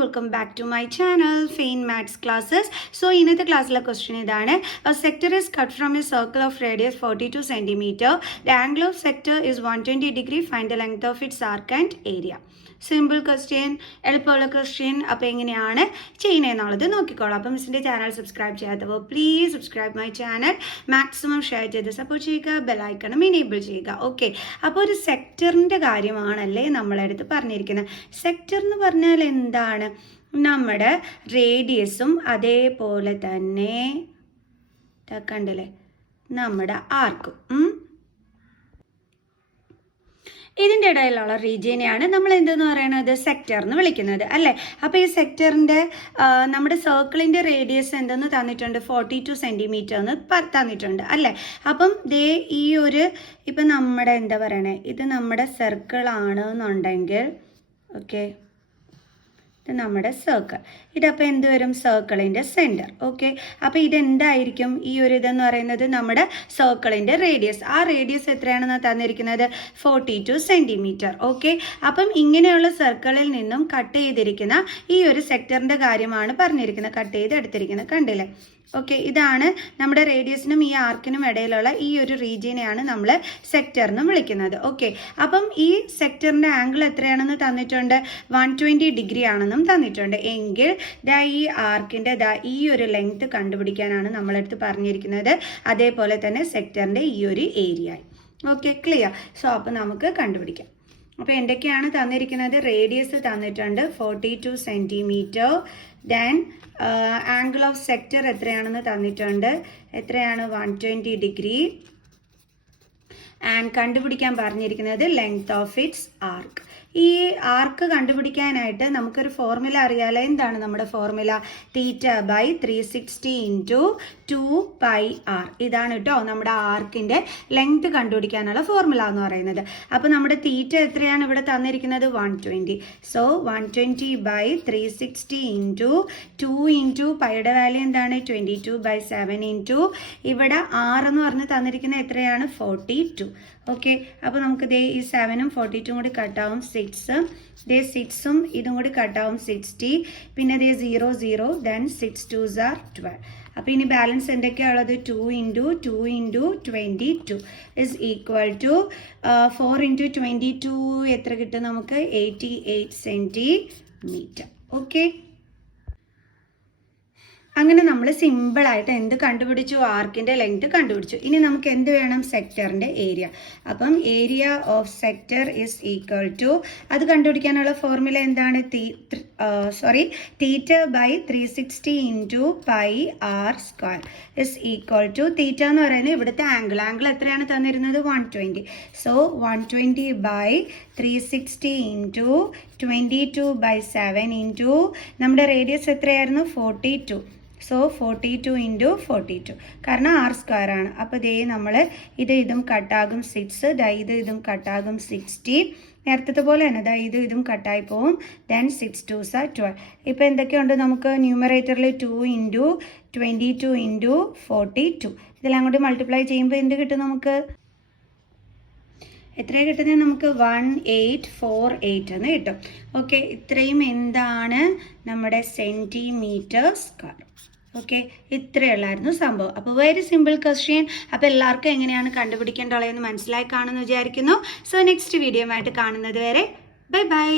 welcome back to my channel Fain Maths Classes. So ഇന്നത്തെ ക്ലാസ്സിലെ question ഇതാണ്. A sector is cut from a circle of radius 42 cm. The angle of sector is 120 degree. Find the length of its arc and area. Simple question, എളുപ്പമുള്ള question. അപ്പോൾ എങ്ങനെയാണ് ചെയ്യുന്നതെന്നുള്ളത് നോക്കിക്കോളാം. അപ്പോൾ മിസ്സിൻ്റെ channel subscribe ചെയ്യാത്തവർ please subscribe my channel, maximum share ചെയ്ത് support ചെയ്യുക, ബെല്ലൈക്കണം enable ചെയ്യുക. Okay, അപ്പോൾ ഒരു സെക്ടറിൻ്റെ കാര്യമാണല്ലേ നമ്മളടുത്ത് പറഞ്ഞിരിക്കുന്നത്. സെക്ടർ എന്ന് പറഞ്ഞാൽ എന്താണ്? നമ്മുടെ റേഡിയസും അതേപോലെ തന്നെ കണ്ടില്ലേ നമ്മുടെ ആർക്കും ഇതിൻ്റെ ഇടയിലുള്ള റീജിയനെയാണ് നമ്മൾ എന്തെന്ന് പറയുന്നത് സെക്ടർ എന്ന് വിളിക്കുന്നത് അല്ലേ. അപ്പോൾ ഈ സെക്ടറിൻ്റെ നമ്മുടെ സർക്കിളിൻ്റെ റേഡിയസ് എന്തെന്ന് തന്നിട്ടുണ്ട്? 42 സെൻറ്റിമീറ്റർ എന്ന് തന്നിട്ടുണ്ട് അല്ലേ. അപ്പം ദേ ഈ ഒരു ഇപ്പം നമ്മുടെ എന്താ പറയണേ, ഇത് നമ്മുടെ സർക്കിൾ ആണെന്നുണ്ടെങ്കിൽ ഓക്കെ, ഇത് നമ്മുടെ സർക്കിൾ, ഇതപ്പോൾ എന്ത് വരും? സർക്കിളിൻ്റെ സെൻറ്റർ. ഓക്കെ, അപ്പോൾ ഇതെന്തായിരിക്കും? ഈ ഒരു ഇതെന്ന് പറയുന്നത് നമ്മുടെ സർക്കിളിൻ്റെ റേഡിയസ്. ആ റേഡിയസ് എത്രയാണെന്ന് തന്നിരിക്കുന്നത്? 42 സെൻറ്റിമീറ്റർ. ഓക്കെ, അപ്പം ഇങ്ങനെയുള്ള സർക്കിളിൽ നിന്നും കട്ട് ചെയ്തിരിക്കുന്ന ഈ ഒരു സെക്ടറിൻ്റെ കാര്യമാണ് പറഞ്ഞിരിക്കുന്നത്, കട്ട് ചെയ്ത് എടുത്തിരിക്കുന്നത്. കണ്ടില്ലേ? ഓക്കെ, ഇതാണ് നമ്മുടെ റേഡിയസിനും ഈ ആർക്കിനും ഇടയിലുള്ള ഈ ഒരു റീജിയനെയാണ് നമ്മൾ സെക്ടർ എന്ന് വിളിക്കുന്നത്. ഓക്കെ, അപ്പം ഈ സെക്ടറിൻ്റെ ആംഗിൾ എത്രയാണെന്ന് തന്നിട്ടുണ്ട്? 120 ഡിഗ്രി ആണെന്നും തന്നിട്ടുണ്ട്. എങ്കിൽ ഈ ആർക്കിൻ്റെ ഈ ഒരു ലെങ്ത് കണ്ടുപിടിക്കാനാണ് നമ്മളടുത്ത് പറഞ്ഞിരിക്കുന്നത്. അതേപോലെ തന്നെ സെക്ടറിൻ്റെ ഈ ഒരു ഏരിയ. Okay, clear? സോ അപ്പോൾ നമുക്ക് കണ്ടുപിടിക്കാം. അപ്പോൾ എന്തൊക്കെയാണ് തന്നിരിക്കുന്നത്? റേഡിയസ് തന്നിട്ടുണ്ട് 42 centimetre. Then angle of sector എത്രയാണെന്ന് തന്നിട്ടുണ്ട്. എത്രയാണ്? 120 ഡിഗ്രി. ആൻഡ് കണ്ടുപിടിക്കാൻ പറഞ്ഞിരിക്കുന്നത് ലെങ്ത് ഓഫ് ഇറ്റ്സ് ആർക്ക്. ഈ ആർക്ക് കണ്ടുപിടിക്കാനായിട്ട് നമുക്കൊരു ഫോർമുല അറിയാലോ. എന്താണ് നമ്മുടെ ഫോർമുല? θ/360 × 2πr. ഇതാണ് കേട്ടോ നമ്മുടെ ആർക്കിൻ്റെ ലെങ്ത് കണ്ടുപിടിക്കാനുള്ള ഫോർമുല എന്ന് പറയുന്നത്. അപ്പോൾ നമ്മുടെ തീറ്റ എത്രയാണ് ഇവിടെ തന്നിരിക്കുന്നത്? 120. സോ 120/360 × 2 × പൈയുടെ വാല്യൂ എന്താണ്? 22/7 × ഇവിടെ r എന്ന് പറഞ്ഞ് തന്നിരിക്കുന്നത് എത്രയാണ്? 42. ഓക്കെ, അപ്പോൾ നമുക്ക് ദേ ഈ 7ഉം 42ഉം കൂടി കട്ടാവും 6. ദേ 6ഉം ഇതും കൂടി കട്ടാവും 60. പിന്നെ ദേ 0 0, ദെൻ 6 2s are 12. അപ്പോൾ ഇനി ബാലൻസ് എന്തൊക്കെയാണ് ഉള്ളത്? 2 × 2 × 22 is equal to 4 × 22 എത്ര കിട്ടും നമുക്ക്? 88 സെൻറ്റിമീറ്റർ. ഓക്കെ, അങ്ങനെ നമ്മൾ സിമ്പിളായിട്ട് എന്ത് കണ്ടുപിടിച്ചു? ആർക്കിൻ്റെ ലെങ്ത് കണ്ടുപിടിച്ചു. ഇനി നമുക്ക് എന്ത് വേണം? സെക്ടറിൻ്റെ ഏരിയ. അപ്പം area of sector is equal to, അത് കണ്ടുപിടിക്കാനുള്ള ഫോർമുല എന്താണ്? θ/360 × πr² ഇസ് ഈക്വൽ ടു, തീറ്റ എന്ന് പറയുന്നത് ഇവിടുത്തെ ആംഗിൾ എത്രയാണ് തന്നിരുന്നത്? 120. സോ 120/360 × 22/7 × നമ്മുടെ റേഡിയസ് എത്രയായിരുന്നു? 42. സോ 42 × 42, കാരണം r² ആണ്. അപ്പോൾ ദേ നമ്മൾ ഇതും കട്ടാകും 6, ഇതും കട്ടാകും 60. നേരത്തെ പോലെ തന്നെ ഇതും കട്ടായി പോവും. Then 6 2s are 12. ഇപ്പോൾ എന്തൊക്കെയുണ്ട് നമുക്ക്? ന്യൂമറേറ്ററിൽ 2 × 22 × 42. ഇതെല്ലാം കൂടി മൾട്ടിപ്ലൈ ചെയ്യുമ്പോൾ എന്ത് കിട്ടും നമുക്ക്? എത്രയാണ് കിട്ടുന്നത്? നമുക്ക് 1848 എന്ന് കിട്ടും. ഓക്കെ, ഇത്രയും എന്താണ് നമ്മുടെ സെൻറ്റിമീറ്റർ സ്ക്വയർ. ഓക്കെ, ഇത്രയുള്ളായിരുന്നു സംഭവം. അപ്പോൾ വെരി സിമ്പിൾ ക്വസ്റ്റ്യൻ. അപ്പോൾ എല്ലാവർക്കും എങ്ങനെയാണ് കണ്ടുപിടിക്കേണ്ടതെന്ന് മനസ്സിലായി കാണുമെന്ന് വിചാരിക്കുന്നു. സോ നെക്സ്റ്റ് വീഡിയോ ആയിട്ട് കാണുന്നത് വരെ ബൈ ബൈ.